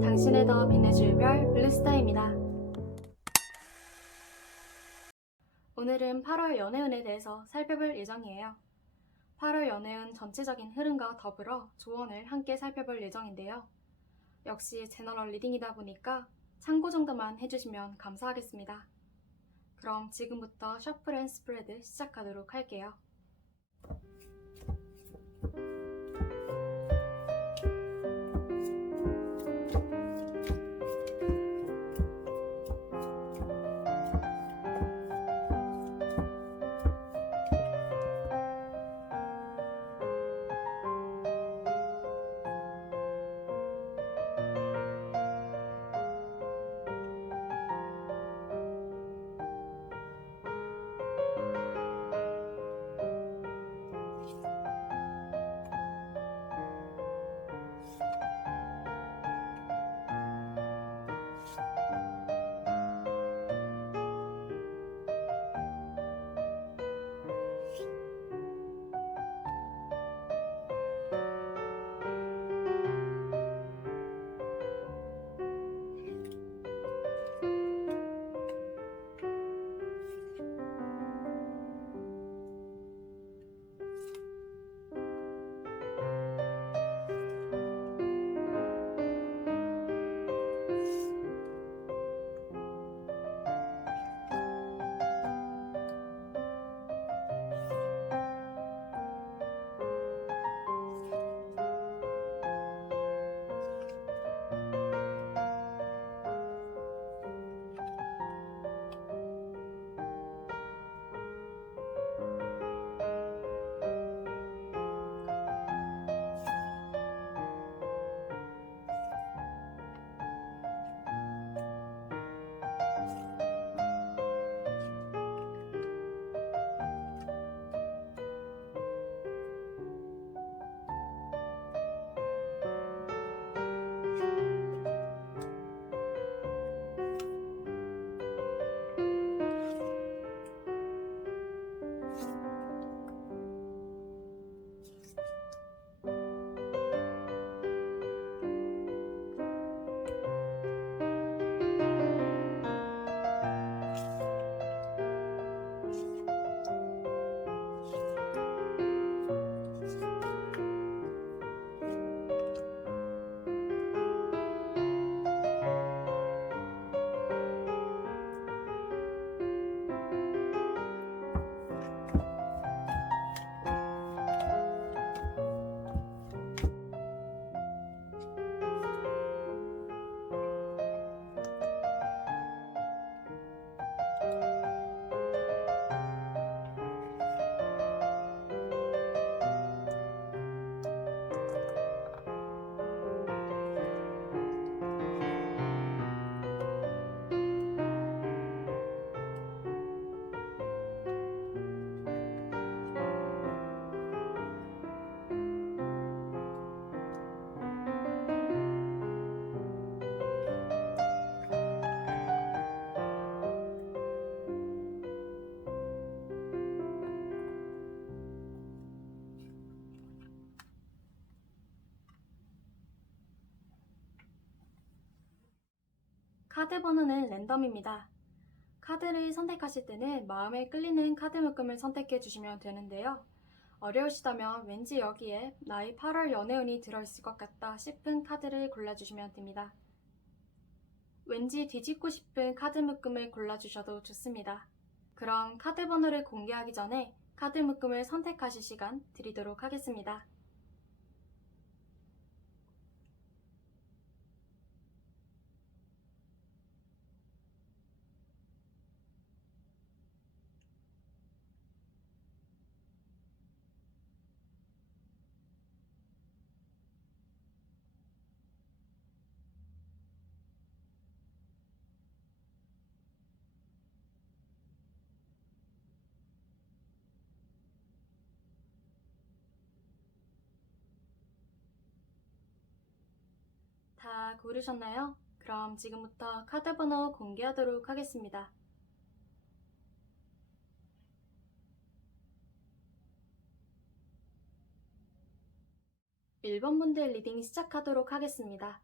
당신을 더 빛내줄 별 블루스타입니다. 오늘은 8월 연애운에 대해서 살펴볼 예정이에요. 8월 연애운 전체적인 흐름과 더불어 조언을 함께 살펴볼 예정인데요. 역시 제너럴 리딩이다 보니까 참고 정도만 해주시면 감사하겠습니다. 그럼 지금부터 셔플 앤 스프레드 시작하도록 할게요. 카드 번호는 랜덤입니다. 카드를 선택하실 때는 마음에 끌리는 카드 묶음을 선택해 주시면 되는데요. 어려우시다면 왠지 여기에 나의 8월 연애운이 들어있을 것 같다 싶은 카드를 골라주시면 됩니다. 왠지 뒤집고 싶은 카드 묶음을 골라주셔도 좋습니다. 그럼 카드 번호를 공개하기 전에 카드 묶음을 선택하실 시간 드리도록 하겠습니다. 다 고르셨나요? 그럼 지금부터 카드 번호 공개하도록 하겠습니다. 1번 분들 리딩 시작하도록 하겠습니다.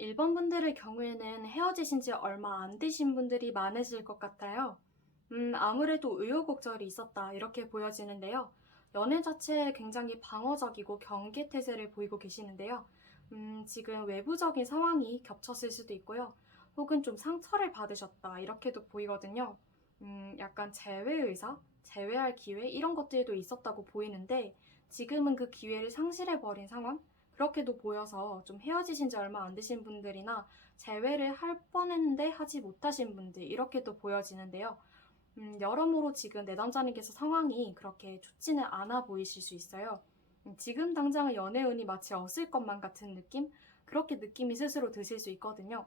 1번 분들의 경우에는 헤어지신 지 얼마 안 되신 분들이 많으실 것 같아요. 아무래도 우여곡절이 있었다, 이렇게 보여지는데요. 연애 자체에 굉장히 방어적이고 경계태세를 보이고 계시는데요. 지금 외부적인 상황이 겹쳤을 수도 있고요. 혹은 좀 상처를 받으셨다, 이렇게도 보이거든요. 약간 재회 의사, 재회할 기회, 이런 것들도 있었다고 보이는데, 지금은 그 기회를 상실해버린 상황? 그렇게도 보여서 좀 헤어지신 지 얼마 안 되신 분들이나 재회를 할 뻔했는데 하지 못하신 분들, 이렇게도 보여지는데요. 여러모로 지금 내담자님께서 상황이 그렇게 좋지는 않아 보이실 수 있어요. 지금 당장은 연애운이 마치 없을 것만 같은 느낌? 그렇게 느낌이 스스로 드실 수 있거든요.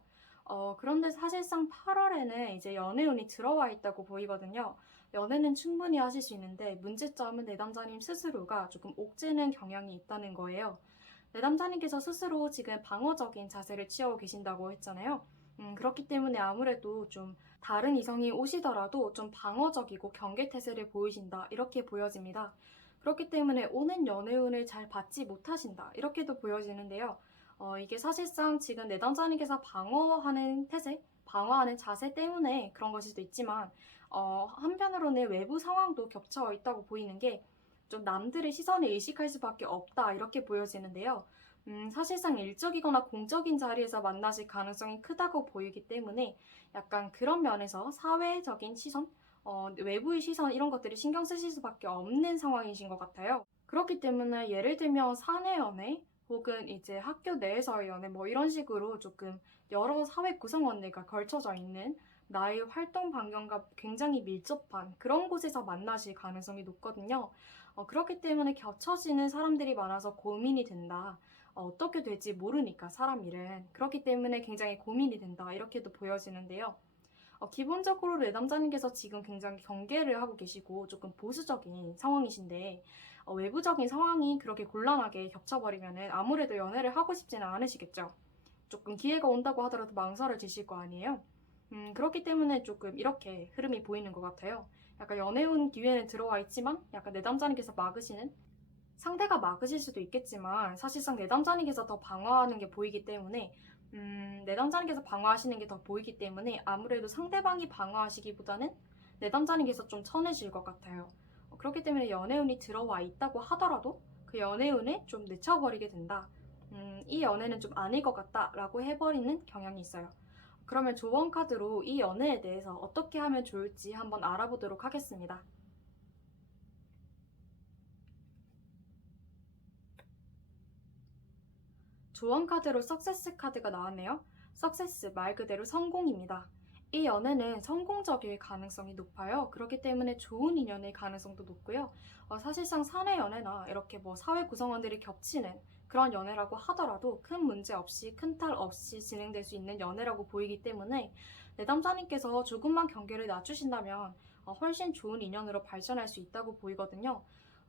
그런데 사실상 8월에는 이제 연애운이 들어와 있다고 보이거든요. 연애는 충분히 하실 수 있는데 문제점은 내담자님 스스로가 조금 옥죄는 경향이 있다는 거예요. 내담자님께서 스스로 지금 방어적인 자세를 취하고 계신다고 했잖아요. 그렇기 때문에 아무래도 좀 다른 이성이 오시더라도 좀 방어적이고 경계태세를 보이신다, 이렇게 보여집니다. 그렇기 때문에 오는 연애운을 잘 받지 못하신다, 이렇게도 보여지는데요. 이게 사실상 지금 내담자님께서 방어하는 태세, 방어하는 자세 때문에 그런 것일 수도 있지만, 한편으로는 외부 상황도 겹쳐 있다고 보이는 게 좀 남들의 시선을 의식할 수밖에 없다, 이렇게 보여지는데요. 사실상 일적이거나 공적인 자리에서 만나실 가능성이 크다고 보이기 때문에 약간 그런 면에서 사회적인 시선, 외부의 시선, 이런 것들을 신경 쓰실 수밖에 없는 상황이신 것 같아요. 그렇기 때문에 예를 들면 사내 연애 혹은 이제 학교 내에서의 연애, 뭐 이런 식으로 조금 여러 사회 구성원들과 걸쳐져 있는 나의 활동 반경과 굉장히 밀접한 그런 곳에서 만나실 가능성이 높거든요. 그렇기 때문에 겹쳐지는 사람들이 많아서 고민이 된다. 어떻게 될지 모르니까 사람 일은. 그렇기 때문에 굉장히 고민이 된다, 이렇게도 보여지는데요. 기본적으로 내담자님께서 지금 굉장히 경계를 하고 계시고 조금 보수적인 상황이신데, 외부적인 상황이 그렇게 곤란하게 겹쳐버리면은 아무래도 연애를 하고 싶지는 않으시겠죠. 조금 기회가 온다고 하더라도 망설여지실 거 아니에요. 그렇기 때문에 조금 이렇게 흐름이 보이는 것 같아요. 약간 연애운 기회는 들어와 있지만 약간 내담자님께서 막으시는, 상대가 막으실 수도 있겠지만 사실상 내담자님께서 더 방어하는 게 보이기 때문에, 내담자님께서 방어하시는 게 더 보이기 때문에 아무래도 상대방이 방어하시기보다는 내담자님께서 좀 쳐내실 것 같아요. 그렇기 때문에 연애운이 들어와 있다고 하더라도 그 연애운을 좀 늦춰버리게 된다. 이 연애는 좀 아닐 것 같다라고 해버리는 경향이 있어요. 그러면 조언 카드로 이 연애에 대해서 어떻게 하면 좋을지 한번 알아보도록 하겠습니다. 조언 카드로 석세스 카드가 나왔네요. 석세스, 말 그대로 성공입니다. 이 연애는 성공적일 가능성이 높아요. 그렇기 때문에 좋은 인연일 가능성도 높고요. 사실상 사내 연애나 이렇게 뭐 사회 구성원들이 겹치는 그런 연애라고 하더라도 큰 문제 없이, 큰 탈 없이 진행될 수 있는 연애라고 보이기 때문에 내담자님께서 조금만 경계를 낮추신다면 훨씬 좋은 인연으로 발전할 수 있다고 보이거든요.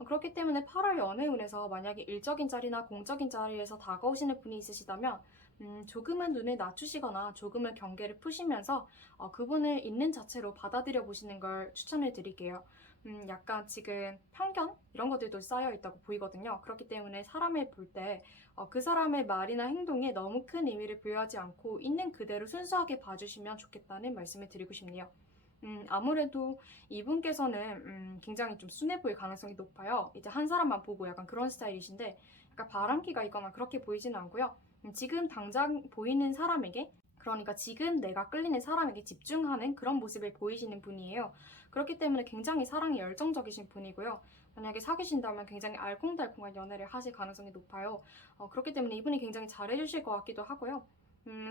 그렇기 때문에 8월 연애운에서 만약에 일적인 자리나 공적인 자리에서 다가오시는 분이 있으시다면, 조금은 눈을 낮추시거나 조금은 경계를 푸시면서 그분을 있는 자체로 받아들여 보시는 걸 추천을 드릴게요. 약간 지금 편견 이런 것들도 쌓여 있다고 보이거든요. 그렇기 때문에 사람을 볼 때 그 사람의 말이나 행동에 너무 큰 의미를 부여하지 않고 있는 그대로 순수하게 봐주시면 좋겠다는 말씀을 드리고 싶네요. 아무래도 이분께서는 굉장히 좀 순해 보일 가능성이 높아요. 이제 한 사람만 보고 약간 그런 스타일이신데, 약간 바람기가 있거나 그렇게 보이지는 않고요. 지금 당장 보이는 사람에게, 그러니까 지금 내가 끌리는 사람에게 집중하는 그런 모습을 보이시는 분이에요. 그렇기 때문에 굉장히 사랑에 열정적이신 분이고요. 만약에 사귀신다면 굉장히 알콩달콩한 연애를 하실 가능성이 높아요. 그렇기 때문에 이분이 굉장히 잘해주실 것 같기도 하고요.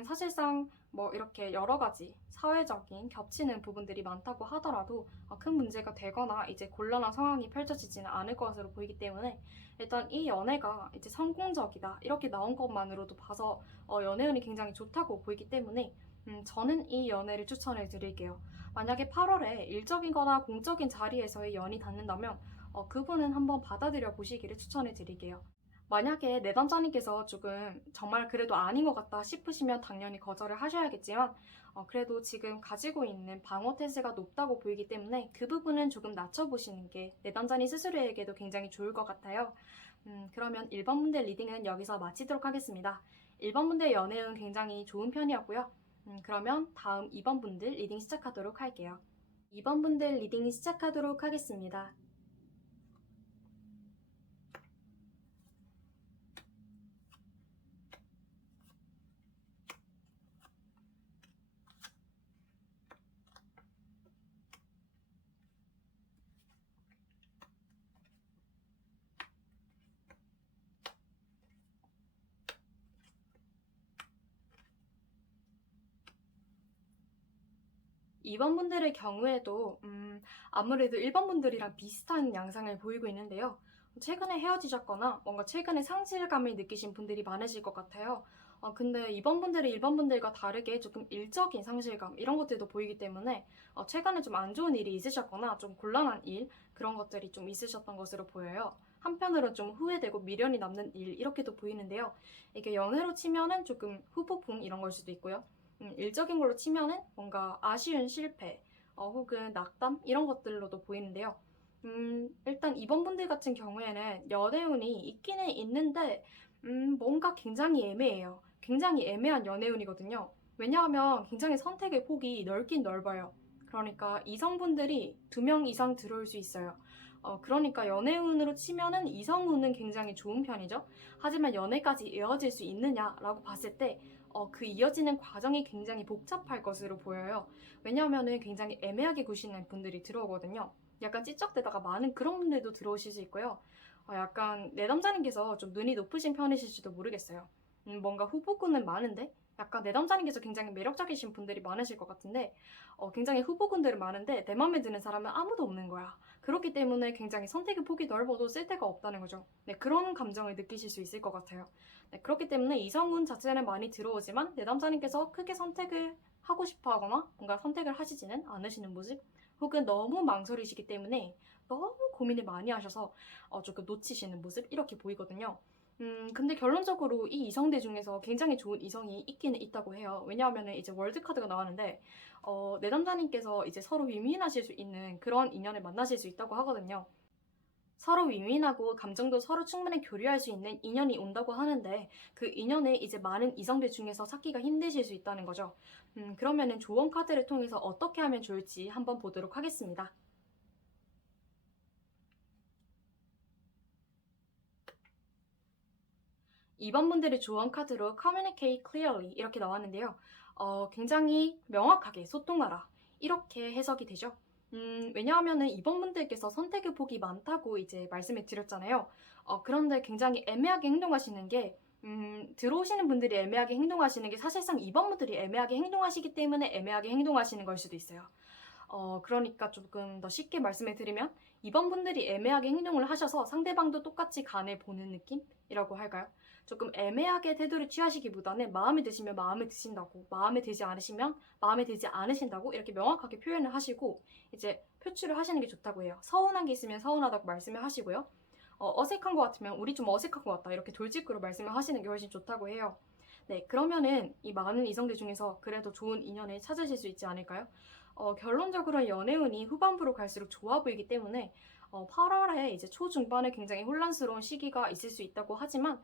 사실상 뭐 이렇게 여러 가지 사회적인 겹치는 부분들이 많다고 하더라도 큰 문제가 되거나 이제 곤란한 상황이 펼쳐지지는 않을 것으로 보이기 때문에, 일단 이 연애가 이제 성공적이다, 이렇게 나온 것만으로도 봐서 연애운이 굉장히 좋다고 보이기 때문에 저는 이 연애를 추천해 드릴게요. 만약에 8월에 일적이거나 공적인 자리에서의 연이 닿는다면 그분은 한번 받아들여 보시기를 추천해 드릴게요. 만약에 내담자님께서 조금 정말 그래도 아닌 것 같다 싶으시면 당연히 거절을 하셔야겠지만, 그래도 지금 가지고 있는 방어 태세가 높다고 보이기 때문에 그 부분은 조금 낮춰보시는 게 내담자님 스스로에게도 굉장히 좋을 것 같아요. 그러면 1번 문제 리딩은 여기서 마치도록 하겠습니다. 1번 분들의 연애운 굉장히 좋은 편이었고요. 그러면 다음 2번 분들 리딩 시작하도록 할게요. 2번 분들 리딩 시작하도록 하겠습니다. 2번 분들의 경우에도 아무래도 1번 분들이랑 비슷한 양상을 보이고 있는데요. 최근에 헤어지셨거나 뭔가 최근에 상실감을 느끼신 분들이 많으실 것 같아요. 근데 2번 분들이 1번 분들과 다르게 조금 일적인 상실감 이런 것들도 보이기 때문에 최근에 좀 안 좋은 일이 있으셨거나 좀 곤란한 일 그런 것들이 좀 있으셨던 것으로 보여요. 한편으로 좀 후회되고 미련이 남는 일 이렇게도 보이는데요. 이게 연애로 치면은 조금 후폭풍 이런 걸 수도 있고요. 일적인 걸로 치면은 뭔가 아쉬운 실패, 혹은 낙담 이런 것들로도 보이는데요. 일단 이번 분들 같은 경우에는 연애운이 있기는 있는데, 뭔가 굉장히 애매해요. 굉장히 애매한 연애운이거든요. 왜냐하면 굉장히 선택의 폭이 넓긴 넓어요. 그러니까 이성분들이 2명 이상 들어올 수 있어요. 그러니까 연애운으로 치면은 이성운은 굉장히 좋은 편이죠. 하지만 연애까지 이어질 수 있느냐라고 봤을 때 그 이어지는 과정이 굉장히 복잡할 것으로 보여요. 왜냐하면은 굉장히 애매하게 구시는 분들이 들어오거든요. 약간 찌쩍대다가 많은 그런 분들도 들어오실 수 있고요. 약간 내 남자님께서 좀 눈이 높으신 편이실지도 모르겠어요. 뭔가 후보군은 많은데 약간 내 남자님께서 굉장히 매력적이신 분들이 많으실 것 같은데 굉장히 후보군들은 많은데 내 맘에 드는 사람은 아무도 없는 거야. 그렇기 때문에 굉장히 선택의 폭이 넓어도 쓸데가 없다는 거죠. 네, 그런 감정을 느끼실 수 있을 것 같아요. 네, 그렇기 때문에 이성운 자체는 많이 들어오지만 내 남자님께서 크게 선택을 하고 싶어 하거나 뭔가 선택을 하시지는 않으시는 모습 혹은 너무 망설이시기 때문에 너무 고민을 많이 하셔서 조금 놓치시는 모습 이렇게 보이거든요. 근데 결론적으로 이 이성들 중에서 굉장히 좋은 이성이 있기는 있다고 해요. 왜냐하면 이제 월드카드가 나왔는데 내 남자님께서 이제 서로 윈윈하실 수 있는 그런 인연을 만나실 수 있다고 하거든요. 서로 윈윈하고 감정도 서로 충분히 교류할 수 있는 인연이 온다고 하는데 그 인연을 이제 많은 이성들 중에서 찾기가 힘드실 수 있다는 거죠. 그러면은 조언 카드를 통해서 어떻게 하면 좋을지 한번 보도록 하겠습니다. 2번 분들의 조언 카드로 Communicate clearly 이렇게 나왔는데요. 굉장히 명확하게 소통하라. 이렇게 해석이 되죠. 왜냐하면은 2번 분들께서 선택의 폭이 많다고 이제 말씀을 드렸잖아요. 그런데 굉장히 애매하게 행동하시는 게, 들어오시는 분들이 애매하게 행동하시는 게 사실상 2번 분들이 애매하게 행동하시기 때문에 애매하게 행동하시는 걸 수도 있어요. 그러니까 조금 더 쉽게 말씀을 드리면 2번 분들이 애매하게 행동을 하셔서 상대방도 똑같이 간을 보는 느낌이라고 할까요? 조금 애매하게 태도를 취하시기보다는 마음에 드시면 마음에 드신다고, 마음에 들지 않으시면 마음에 들지 않으신다고 이렇게 명확하게 표현을 하시고 이제 표출을 하시는 게 좋다고 해요. 서운한 게 있으면 서운하다고 말씀을 하시고요. 어색한 것 같으면 우리 좀 어색한 것 같다 이렇게 돌직구로 말씀을 하시는 게 훨씬 좋다고 해요. 네, 그러면은 이 많은 이성들 중에서 그래도 좋은 인연을 찾으실 수 있지 않을까요? 결론적으로 연애운이 후반부로 갈수록 좋아 보이기 때문에 8월에 이제 초중반에 굉장히 혼란스러운 시기가 있을 수 있다고 하지만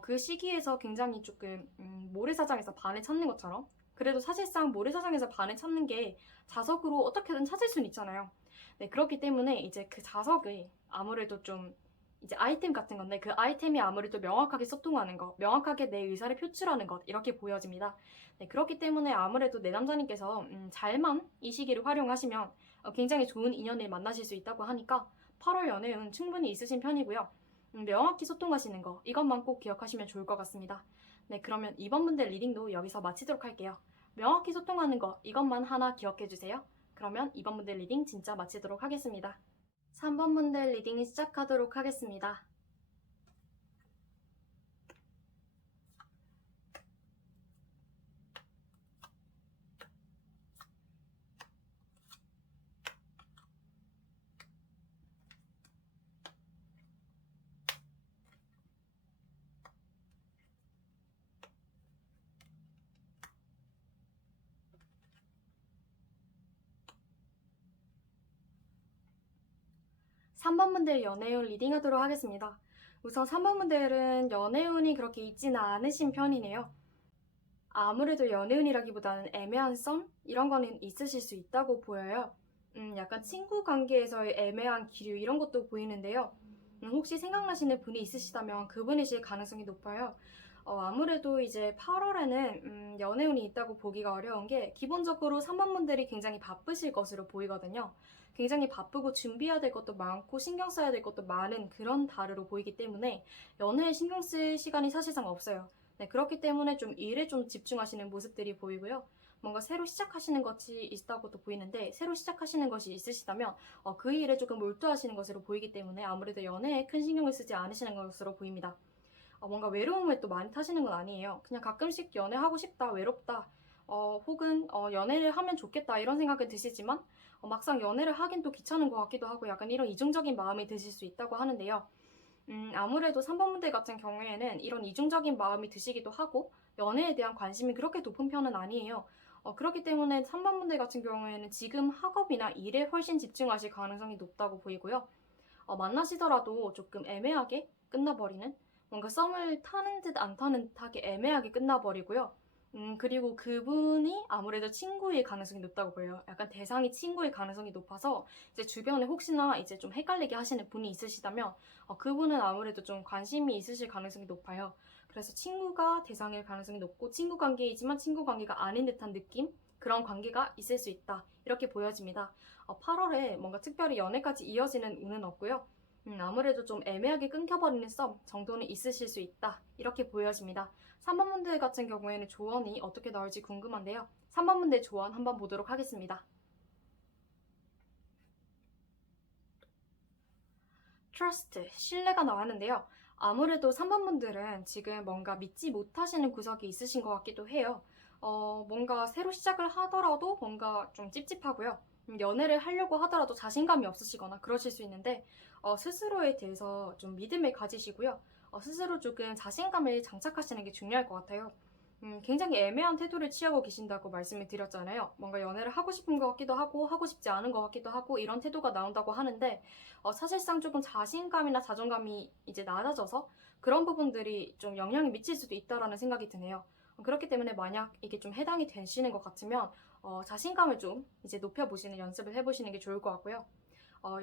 그 시기에서 굉장히 조금 모래사장에서 반을 찾는 것처럼 그래도 사실상 모래사장에서 반을 찾는 게 자석으로 어떻게든 찾을 수는 있잖아요. 네, 그렇기 때문에 이제 그 자석을 아무래도 좀 이제 아이템 같은 건데 그 아이템이 아무래도 명확하게 소통하는 것, 명확하게 내 의사를 표출하는 것 이렇게 보여집니다. 네, 그렇기 때문에 아무래도 내 남자님께서 잘만 이 시기를 활용하시면 굉장히 좋은 인연을 만나실 수 있다고 하니까 8월 연애운 충분히 있으신 편이고요. 명확히 소통하시는 거 이것만 꼭 기억하시면 좋을 것 같습니다. 네, 그러면 이번 분들 리딩도 여기서 마치도록 할게요. 명확히 소통하는 거 이것만 하나 기억해 주세요. 그러면 이번 분들 리딩 진짜 마치도록 하겠습니다. 3번 분들 리딩 시작하도록 하겠습니다. 3번 분들 연애운 리딩하도록 하겠습니다. 우선 3번 분들은 연애운이 그렇게 있지는 않으신 편이네요. 아무래도 연애운이라기보다는 애매한 썸? 이런 거는 있으실 수 있다고 보여요. 약간 친구 관계에서의 애매한 기류 이런 것도 보이는데요. 혹시 생각나시는 분이 있으시다면 그분이실 가능성이 높아요. 아무래도 이제 8월에는 연애운이 있다고 보기가 어려운 게 기본적으로 3번 분들이 굉장히 바쁘실 것으로 보이거든요. 굉장히 바쁘고 준비해야 될 것도 많고 신경 써야 될 것도 많은 그런 달으로 보이기 때문에 연애에 신경 쓸 시간이 사실상 없어요. 네, 그렇기 때문에 좀 일에 좀 집중하시는 모습들이 보이고요. 뭔가 새로 시작하시는 것이 있다고도 보이는데 새로 시작하시는 것이 있으시다면 그 일에 조금 몰두하시는 것으로 보이기 때문에 아무래도 연애에 큰 신경을 쓰지 않으시는 것으로 보입니다. 뭔가 외로움을 또 많이 타시는 건 아니에요. 그냥 가끔씩 연애하고 싶다, 외롭다, 혹은 연애를 하면 좋겠다 이런 생각은 드시지만 막상 연애를 하긴 또 귀찮은 것 같기도 하고 약간 이런 이중적인 마음이 드실 수 있다고 하는데요. 아무래도 3번 분들 같은 경우에는 이런 이중적인 마음이 드시기도 하고 연애에 대한 관심이 그렇게 높은 편은 아니에요. 그렇기 때문에 3번 분들 같은 경우에는 지금 학업이나 일에 훨씬 집중하실 가능성이 높다고 보이고요. 만나시더라도 조금 애매하게 끝나버리는 뭔가 썸을 타는 듯 안 타는 듯하게 애매하게 끝나버리고요. 그리고 그분이 아무래도 친구일 가능성이 높다고 보여요. 약간 대상이 친구일 가능성이 높아서 이제 주변에 혹시나 이제 좀 헷갈리게 하시는 분이 있으시다면 그분은 아무래도 좀 관심이 있으실 가능성이 높아요. 그래서 친구가 대상일 가능성이 높고 친구 관계이지만 친구 관계가 아닌 듯한 느낌? 그런 관계가 있을 수 있다. 이렇게 보여집니다. 8월에 뭔가 특별히 연애까지 이어지는 운은 없고요. 아무래도 좀 애매하게 끊겨버리는 썸 정도는 있으실 수 있다. 이렇게 보여집니다. 3번 분들 같은 경우에는 조언이 어떻게 나올지 궁금한데요. 3번 분들 조언 한번 보도록 하겠습니다. Trust, 신뢰가 나왔는데요. 아무래도 3번 분들은 지금 뭔가 믿지 못하시는 구석이 있으신 것 같기도 해요. 뭔가 새로 시작을 하더라도 뭔가 좀 찝찝하고요. 연애를 하려고 하더라도 자신감이 없으시거나 그러실 수 있는데, 스스로에 대해서 좀 믿음을 가지시고요. 스스로 조금 자신감을 장착하시는 게 중요할 것 같아요. 굉장히 애매한 태도를 취하고 계신다고 말씀을 드렸잖아요. 뭔가 연애를 하고 싶은 것 같기도 하고, 하고 싶지 않은 것 같기도 하고, 이런 태도가 나온다고 하는데, 사실상 조금 자신감이나 자존감이 이제 낮아져서 그런 부분들이 좀 영향을 미칠 수도 있다라는 생각이 드네요. 그렇기 때문에 만약 이게 좀 해당이 되시는 것 같으면, 자신감을 좀 이제 높여보시는 연습을 해보시는 게 좋을 것 같고요.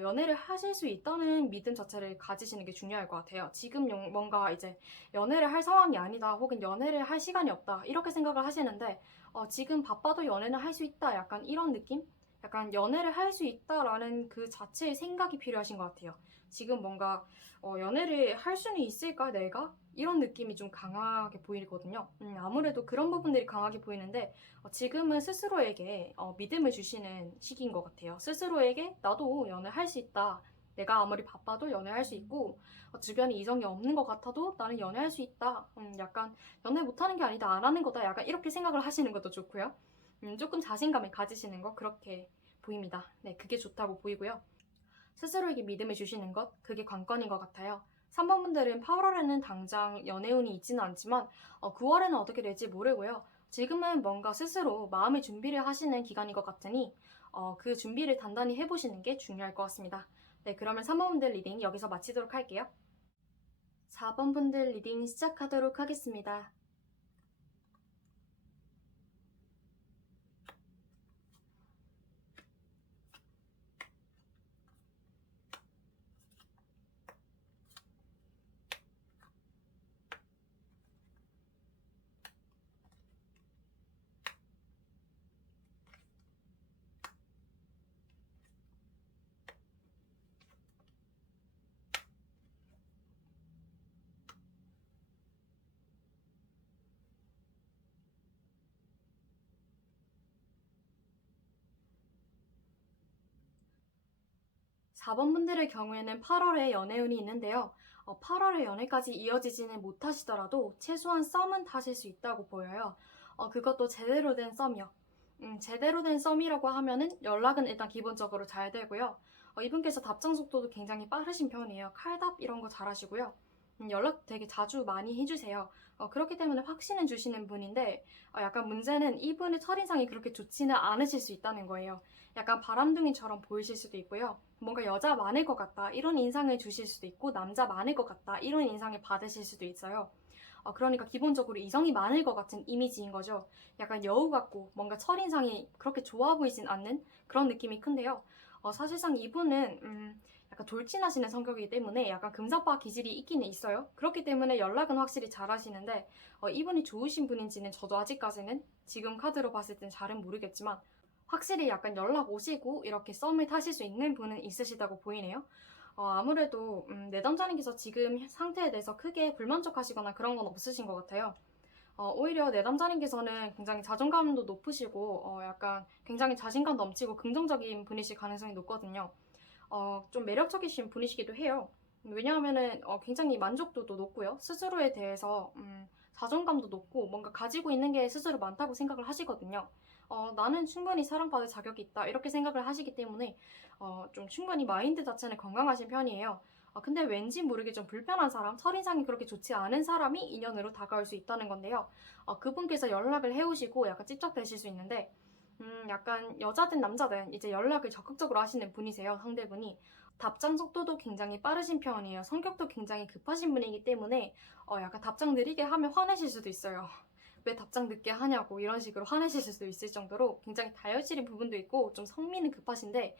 연애를 하실 수 있다는 믿음 자체를 가지시는 게 중요할 것 같아요. 지금 뭔가 이제 연애를 할 상황이 아니다, 혹은 연애를 할 시간이 없다, 이렇게 생각을 하시는데, 지금 바빠도 연애는 할 수 있다, 약간 이런 느낌? 약간 연애를 할 수 있다라는 그 자체의 생각이 필요하신 것 같아요. 지금 뭔가 연애를 할 수는 있을까, 내가? 이런 느낌이 좀 강하게 보이거든요. 아무래도 그런 부분들이 강하게 보이는데, 지금은 스스로에게 믿음을 주시는 시기인 것 같아요. 스스로에게 나도 연애할 수 있다. 내가 아무리 바빠도 연애할 수 있고 주변에 이성이 없는 것 같아도 나는 연애할 수 있다. 약간 연애 못하는 게 아니다. 안 하는 거다. 약간 이렇게 생각을 하시는 것도 좋고요. 조금 자신감을 가지시는 거 그렇게 보입니다. 네, 그게 좋다고 보이고요. 스스로에게 믿음을 주시는 것 그게 관건인 것 같아요. 3번 분들은 8월에는 당장 연애운이 있지는 않지만 9월에는 어떻게 될지 모르고요. 지금은 뭔가 스스로 마음의 준비를 하시는 기간인 것 같으니 그 준비를 단단히 해보시는 게 중요할 것 같습니다. 네, 그러면 3번 분들 리딩 여기서 마치도록 할게요. 4번 분들 리딩 시작하도록 하겠습니다. 4번 분들의 경우에는 8월에 연애운이 있는데요. 8월에 연애까지 이어지지는 못하시더라도 최소한 썸은 타실 수 있다고 보여요. 그것도 제대로 된 썸이요. 제대로 된 썸이라고 하면은 연락은 일단 기본적으로 잘 되고요. 이분께서 답장 속도도 굉장히 빠르신 편이에요. 칼답 이런 거 잘하시고요. 연락 되게 자주 많이 해주세요. 그렇기 때문에 확신은 주시는 분인데 약간 문제는 이분의 첫인상이 그렇게 좋지는 않으실 수 있다는 거예요. 약간 바람둥이처럼 보이실 수도 있고요. 뭔가 여자 많을 것 같다 이런 인상을 주실 수도 있고 남자 많을 것 같다 이런 인상을 받으실 수도 있어요. 그러니까 기본적으로 이성이 많을 것 같은 이미지인 거죠. 약간 여우 같고 뭔가 첫인상이 그렇게 좋아 보이진 않는 그런 느낌이 큰데요. 사실상 이분은 약간 돌진하시는 성격이기 때문에 약간 금사빠 기질이 있기는 있어요. 그렇기 때문에 연락은 확실히 잘 하시는데 이분이 좋으신 분인지는 저도 아직까지는 지금 카드로 봤을 땐 잘은 모르겠지만 확실히 약간 연락 오시고 이렇게 썸을 타실 수 있는 분은 있으시다고 보이네요. 아무래도 내담자님께서 지금 상태에 대해서 크게 불만족하시거나 그런 건 없으신 것 같아요. 오히려 내담자님께서는 굉장히 자존감도 높으시고 약간 굉장히 자신감 넘치고 긍정적인 분이실 가능성이 높거든요. 좀 매력적이신 분이시기도 해요. 왜냐하면은 굉장히 만족도도 높고요. 스스로에 대해서 자존감도 높고 뭔가 가지고 있는 게 스스로 많다고 생각을 하시거든요. 나는 충분히 사랑받을 자격이 있다 이렇게 생각을 하시기 때문에 좀 충분히 마인드 자체는 건강하신 편이에요. 근데 왠지 모르게 좀 불편한 사람, 첫인상이 그렇게 좋지 않은 사람이 인연으로 다가올 수 있다는 건데요. 그분께서 연락을 해오시고 약간 찝적대실 수 있는데 약간 여자든 남자든 이제 연락을 적극적으로 하시는 분이세요, 상대분이. 답장 속도도 굉장히 빠르신 편이에요. 성격도 굉장히 급하신 분이기 때문에 약간 답장 느리게 하면 화내실 수도 있어요. 왜 답장 늦게 하냐고 이런 식으로 화내실 수도 있을 정도로 굉장히 다혈질인 부분도 있고 좀 성미는 급하신데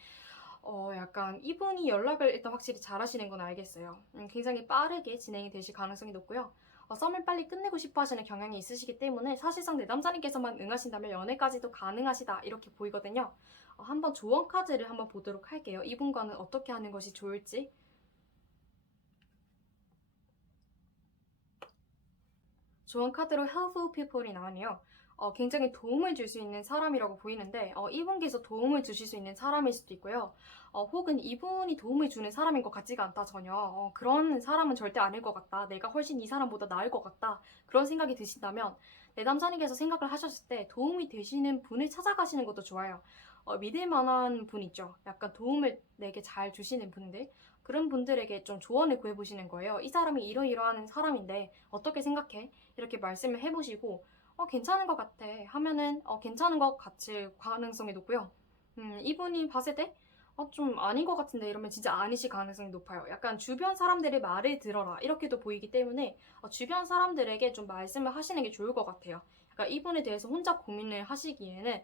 약간 이분이 연락을 일단 확실히 잘하시는 건 알겠어요. 굉장히 빠르게 진행이 되실 가능성이 높고요. 썸을 빨리 끝내고 싶어 하시는 경향이 있으시기 때문에 사실상 내담자님께서만 응하신다면 연애까지도 가능하시다 이렇게 보이거든요. 한번 조언 카드를 한번 보도록 할게요. 이분과는 어떻게 하는 것이 좋을지. 조언 카드로 helpful people이 나왔네요. 굉장히 도움을 줄 수 있는 사람이라고 보이는데 이분께서 도움을 주실 수 있는 사람일 수도 있고요. 혹은 이분이 도움을 주는 사람인 것 같지가 않다 전혀. 그런 사람은 절대 아닐 것 같다. 내가 훨씬 이 사람보다 나을 것 같다. 그런 생각이 드신다면 내담자님께서 생각을 하셨을 때 도움이 되시는 분을 찾아가시는 것도 좋아요. 믿을 만한 분 있죠. 약간 도움을 내게 잘 주시는 분들. 그런 분들에게 좀 조언을 구해보시는 거예요. 이 사람이 이러이러한 사람인데 어떻게 생각해? 이렇게 말씀을 해보시고 괜찮은 것 같아 하면은 괜찮은 것 같을 가능성이 높고요. 이분이 봤을 때 좀 아닌 것 같은데 이러면 진짜 아니실 가능성이 높아요. 약간 주변 사람들의 말을 들어라 이렇게도 보이기 때문에 주변 사람들에게 좀 말씀을 하시는 게 좋을 것 같아요. 그러니까 이분에 대해서 혼자 고민을 하시기에는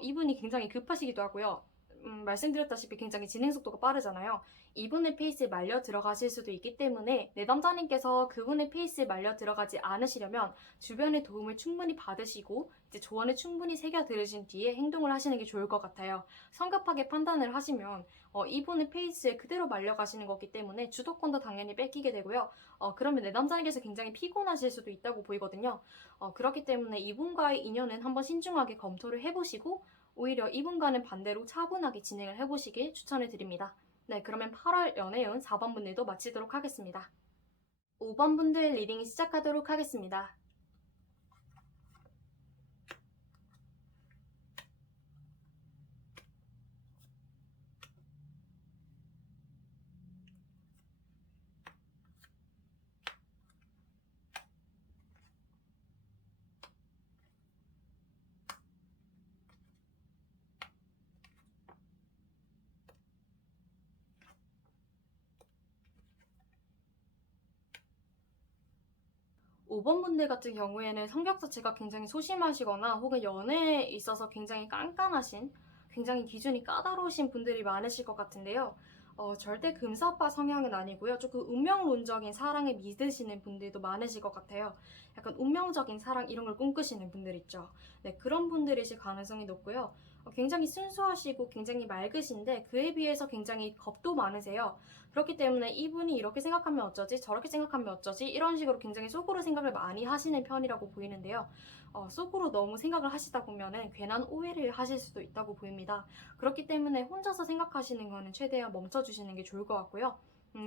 이분이 굉장히 급하시기도 하고요. 말씀드렸다시피 굉장히 진행 속도가 빠르잖아요. 이분의 페이스에 말려 들어가실 수도 있기 때문에 내담자님께서 그분의 페이스에 말려 들어가지 않으시려면 주변의 도움을 충분히 받으시고 이제 조언을 충분히 새겨 들으신 뒤에 행동을 하시는 게 좋을 것 같아요. 성급하게 판단을 하시면 이분의 페이스에 그대로 말려가시는 거기 때문에 주도권도 당연히 뺏기게 되고요. 그러면 내담자님께서 굉장히 피곤하실 수도 있다고 보이거든요. 그렇기 때문에 이분과의 인연은 한번 신중하게 검토를 해보시고 오히려 이분과는 반대로 차분하게 진행을 해보시길 추천을 드립니다. 네, 그러면 8월 연애운 4번 분들도 마치도록 하겠습니다. 5번 분들 리딩 시작하도록 하겠습니다. 5번 분들 같은 경우에는 성격 자체가 굉장히 소심하시거나 혹은 연애에 있어서 굉장히 깐깐하신, 굉장히 기준이 까다로우신 분들이 많으실 것 같은데요. 절대 금사빠 성향은 아니고요. 조금 운명론적인 사랑을 믿으시는 분들도 많으실 것 같아요. 약간 운명적인 사랑 이런 걸 꿈꾸시는 분들 있죠. 네, 그런 분들이실 가능성이 높고요. 굉장히 순수하시고 굉장히 맑으신데 그에 비해서 굉장히 겁도 많으세요. 그렇기 때문에 이분이 이렇게 생각하면 어쩌지, 저렇게 생각하면 어쩌지, 이런 식으로 굉장히 속으로 생각을 많이 하시는 편이라고 보이는데요. 속으로 너무 생각을 하시다 보면은 괜한 오해를 하실 수도 있다고 보입니다. 그렇기 때문에 혼자서 생각하시는 거는 최대한 멈춰주시는 게 좋을 것 같고요.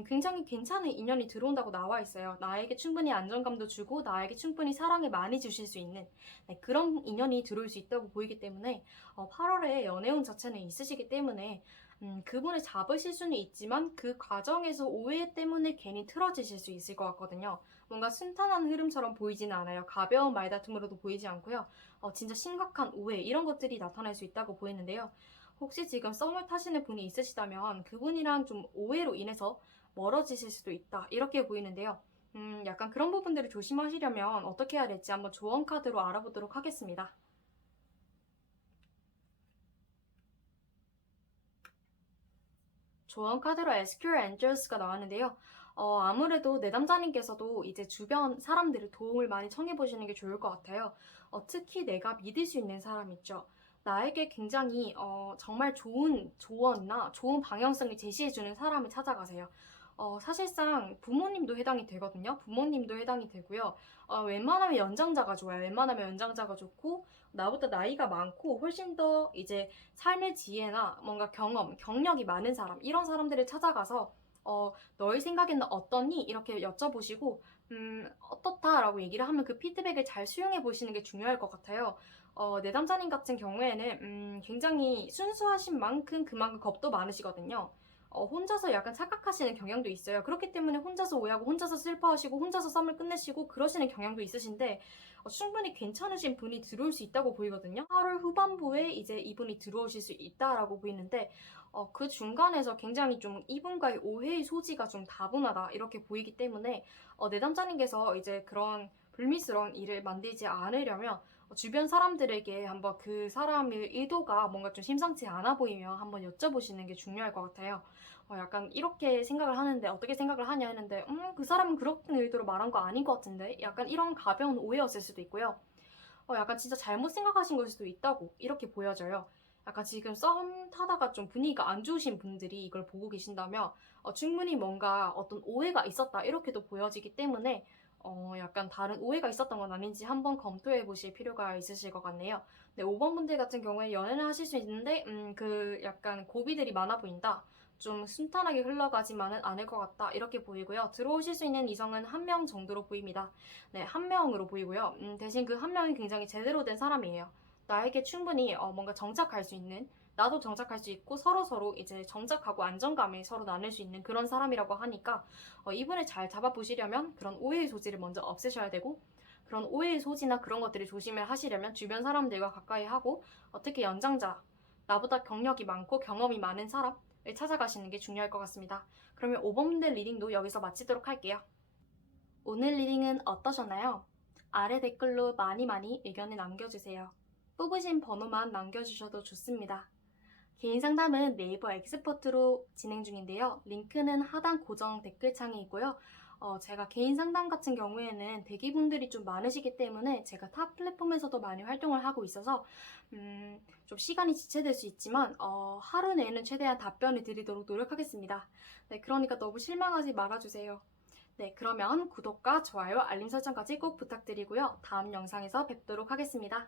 굉장히 괜찮은 인연이 들어온다고 나와 있어요. 나에게 충분히 안정감도 주고 나에게 충분히 사랑을 많이 주실 수 있는 네, 그런 인연이 들어올 수 있다고 보이기 때문에 8월에 연애운 자체는 있으시기 때문에 그분을 잡으실 수는 있지만 그 과정에서 오해 때문에 괜히 틀어지실 수 있을 것 같거든요. 뭔가 순탄한 흐름처럼 보이지는 않아요. 가벼운 말다툼으로도 보이지 않고요. 진짜 심각한 오해 이런 것들이 나타날 수 있다고 보이는데요. 혹시 지금 썸을 타시는 분이 있으시다면 그분이랑 좀 오해로 인해서 멀어지실 수도 있다 이렇게 보이는데요. 약간 그런 부분들을 조심하시려면 어떻게 해야 될지 한번 조언 카드로 알아보도록 하겠습니다. 조언 카드로 SQL Angers가 나왔는데요. 아무래도 내담자님께서도 이제 주변 사람들의 도움을 많이 청해보시는 게 좋을 것 같아요. 특히 내가 믿을 수 있는 사람 있죠. 나에게 굉장히 정말 좋은 조언이나 좋은 방향성을 제시해주는 사람을 찾아가세요. 사실상 부모님도 해당이 되거든요. 부모님도 해당이 되고요. 웬만하면 연장자가 좋아요. 웬만하면 연장자가 좋고, 나보다 나이가 많고, 훨씬 더 이제 삶의 지혜나 뭔가 경험, 경력이 많은 사람, 이런 사람들을 찾아가서, 너의 생각에는 어떠니? 이렇게 여쭤보시고, 어떻다라고 얘기를 하면 그 피드백을 잘 수용해 보시는 게 중요할 것 같아요. 내담자님 같은 경우에는, 굉장히 순수하신 만큼 그만큼 겁도 많으시거든요. 혼자서 약간 착각하시는 경향도 있어요. 그렇기 때문에 혼자서 오해하고 혼자서 슬퍼하시고 혼자서 썸을 끝내시고 그러시는 경향도 있으신데 충분히 괜찮으신 분이 들어올 수 있다고 보이거든요. 8월 후반부에 이제 이분이 들어오실 수 있다라고 보이는데 그 중간에서 굉장히 좀 이분과의 오해의 소지가 좀 다분하다 이렇게 보이기 때문에 내담자님께서 이제 그런 불미스러운 일을 만들지 않으려면 주변 사람들에게 한번 그 사람의 의도가 뭔가 좀 심상치 않아 보이면 한번 여쭤보시는 게 중요할 것 같아요. 약간 이렇게 생각을 하는데 어떻게 생각을 하냐 했는데 그 사람은 그런 의도로 말한 거 아닌 것 같은데 약간 이런 가벼운 오해였을 수도 있고요. 약간 진짜 잘못 생각하신 걸 수도 있다고 이렇게 보여져요. 약간 지금 썸 타다가 좀 분위기가 안 좋으신 분들이 이걸 보고 계신다면 충분히 뭔가 어떤 오해가 있었다 이렇게도 보여지기 때문에 약간 다른 오해가 있었던 건 아닌지 한번 검토해 보실 필요가 있으실 것 같네요. 네, 5번 분들 같은 경우에 연애를 하실 수 있는데 그 약간 고비들이 많아 보인다. 좀 순탄하게 흘러가지만은 않을 것 같다. 이렇게 보이고요. 들어오실 수 있는 이성은 한 명 정도로 보입니다. 네, 한 명으로 보이고요. 대신 그 한 명이 굉장히 제대로 된 사람이에요. 나에게 충분히 뭔가 정착할 수 있는, 나도 정착할 수 있고 서로 이제 정착하고 안정감을 서로 나눌 수 있는 그런 사람이라고 하니까 이분을 잘 잡아보시려면 그런 오해의 소지를 먼저 없애셔야 되고 그런 오해의 소지나 그런 것들을 조심을 하시려면 주변 사람들과 가까이 하고 특히 연장자, 나보다 경력이 많고 경험이 많은 사람을 찾아가시는 게 중요할 것 같습니다. 그러면 5번들 리딩도 여기서 마치도록 할게요. 오늘 리딩은 어떠셨나요? 아래 댓글로 많이 의견을 남겨주세요. 뽑으신 번호만 남겨주셔도 좋습니다. 개인 상담은 네이버 엑스퍼트로 진행 중인데요. 링크는 하단 고정 댓글창에 있고요. 제가 개인 상담 같은 경우에는 대기분들이 좀 많으시기 때문에 제가 타 플랫폼에서도 많이 활동을 하고 있어서 좀 시간이 지체될 수 있지만 하루 내에는 최대한 답변을 드리도록 노력하겠습니다. 네, 그러니까 너무 실망하지 말아주세요. 네, 그러면 구독과 좋아요, 알림 설정까지 꼭 부탁드리고요. 다음 영상에서 뵙도록 하겠습니다.